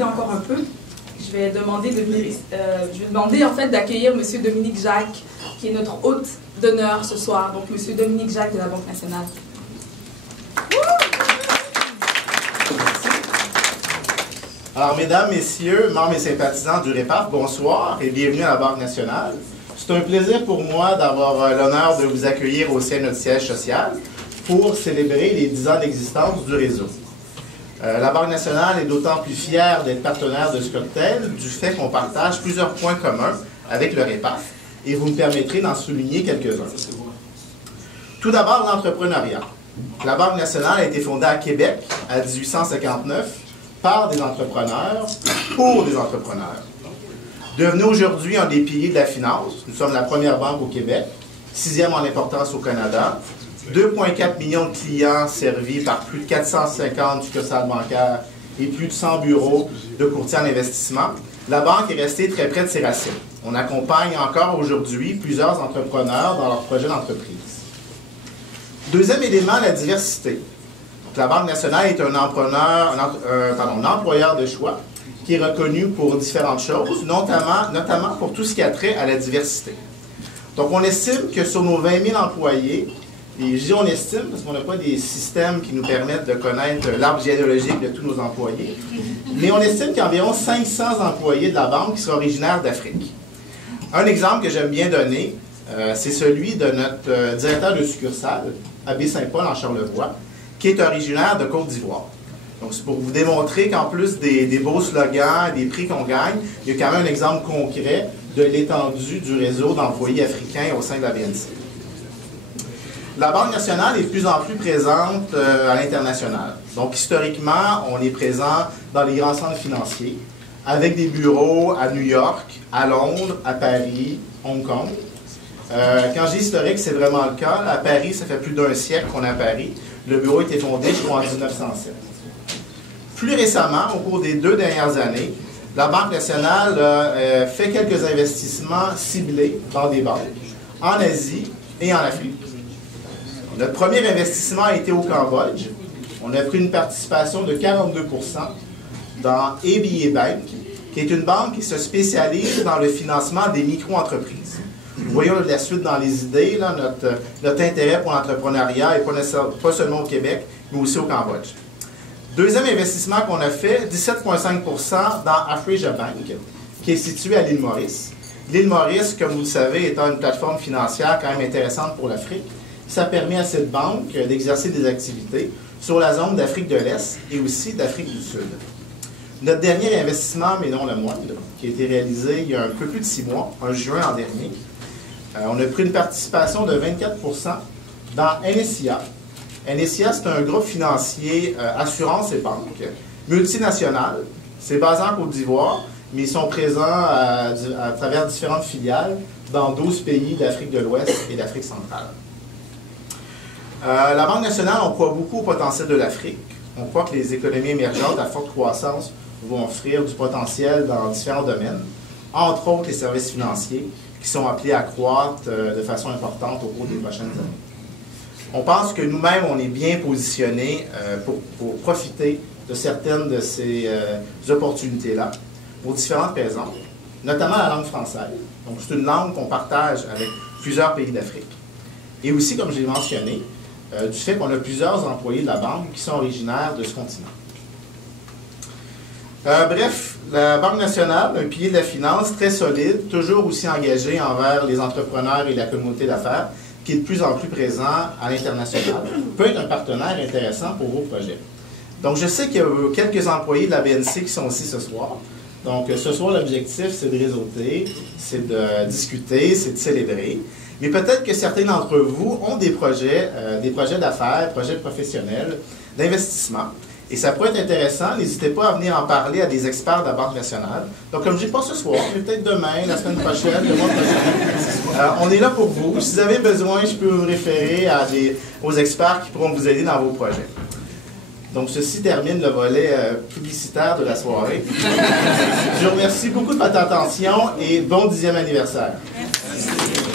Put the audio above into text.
Encore un peu. Je vais demander en fait d'accueillir M. Dominique Jacques, qui est notre hôte d'honneur ce soir. Donc M. Dominique Jacques de la Banque nationale. Alors, mesdames, messieurs, membres et sympathisants du REPAF, bonsoir et bienvenue à la Banque nationale. C'est un plaisir pour moi d'avoir l'honneur de vous accueillir au sein de notre siège social pour célébrer les 10 ans d'existence du réseau. La Banque nationale est d'autant plus fière d'être partenaire de ce cocktail du fait qu'on partage plusieurs points communs avec le REPAF et vous me permettrez d'en souligner quelques-uns. Tout d'abord, l'entrepreneuriat. La Banque nationale a été fondée à Québec en 1859 par des entrepreneurs pour des entrepreneurs. Devenue aujourd'hui un des piliers de la finance, nous sommes la première banque au Québec, 6e en importance au Canada, 2,4 millions de clients servis par plus de 450 succursales bancaires et plus de 100 bureaux de courtiers en investissement. La banque est restée très près de ses racines. On accompagne encore aujourd'hui plusieurs entrepreneurs dans leurs projets d'entreprise. Deuxième élément, la diversité. La Banque nationale est un employeur de choix qui est reconnu pour différentes choses, notamment pour tout ce qui a trait à la diversité. Donc, on estime que sur nos 20 000 employés, et je dis on estime parce qu'on n'a pas des systèmes qui nous permettent de connaître l'arbre généalogique de tous nos employés, mais on estime qu'il y a environ 500 employés de la banque qui sont originaires d'Afrique. Un exemple que j'aime bien donner, c'est celui de notre directeur de succursale, à Baie-Saint-Paul en Charlevoix, qui est originaire de Côte d'Ivoire. Donc c'est pour vous démontrer qu'en plus des beaux slogans, des prix qu'on gagne, il y a quand même un exemple concret de l'étendue du réseau d'employés africains au sein de la BNC. La Banque nationale est de plus en plus présente à l'international. Donc, historiquement, on est présent dans les grands centres financiers, avec des bureaux à New York, à Londres, à Paris, Hong Kong. Quand je dis historique, c'est vraiment le cas. À Paris, ça fait plus d'1 siècle qu'on est à Paris. Le bureau a été fondé, je crois, en 1907. Plus récemment, au cours des 2 dernières années, la Banque nationale a fait quelques investissements ciblés dans des banques, en Asie et en Afrique. Notre premier investissement a été au Cambodge. On a pris une participation de 42% dans ABA Bank, qui est une banque qui se spécialise dans le financement des micro-entreprises. Nous voyons la suite dans les idées, là, notre intérêt pour l'entrepreneuriat, et pas seulement au Québec, mais aussi au Cambodge. Deuxième investissement qu'on a fait, 17,5% dans Afrisia Bank, qui est située à l'île Maurice. L'île Maurice, comme vous le savez, étant une plateforme financière quand même intéressante pour l'Afrique, ça permet à cette banque d'exercer des activités sur la zone d'Afrique de l'Est et aussi d'Afrique du Sud. Notre dernier investissement, mais non le moindre, qui a été réalisé il y a un peu plus de 6 mois, en juin l'an dernier, on a pris une participation de 24% dans NSIA. NSIA, c'est un groupe financier assurance et banque, multinational. C'est basé en Côte d'Ivoire, mais ils sont présents à travers différentes filiales dans 12 pays d'Afrique de l'Ouest et d'Afrique centrale. La Banque nationale, on croit beaucoup au potentiel de l'Afrique. On croit que les économies émergentes à forte croissance vont offrir du potentiel dans différents domaines, entre autres les services financiers, qui sont appelés à croître de façon importante au cours des prochaines années. On pense que nous-mêmes, on est bien positionnés pour profiter de certaines de ces opportunités-là, pour différentes raisons, notamment la langue française. Donc, c'est une langue qu'on partage avec plusieurs pays d'Afrique. Et aussi, comme je l'ai mentionné, du fait qu'on a plusieurs employés de la banque qui sont originaires de ce continent. Bref, la Banque nationale, un pilier de la finance très solide, toujours aussi engagé envers les entrepreneurs et la communauté d'affaires, qui est de plus en plus présent à l'international, peut être un partenaire intéressant pour vos projets. Donc, je sais qu'il y a quelques employés de la BNC qui sont aussi ce soir. Donc, ce soir, l'objectif, c'est de réseauter, c'est de discuter, c'est de célébrer. Mais peut-être que certains d'entre vous ont des projets d'affaires, projets professionnels, d'investissement. Et ça pourrait être intéressant. N'hésitez pas à venir en parler à des experts de la Banque nationale. Donc, comme je dis, pas ce soir, mais peut-être demain, la semaine prochaine, le mois prochain. On est là pour vous. Si vous avez besoin, je peux vous référer aux experts qui pourront vous aider dans vos projets. Donc, ceci termine le volet publicitaire de la soirée. Je vous remercie beaucoup de votre attention et bon 10e anniversaire. Merci.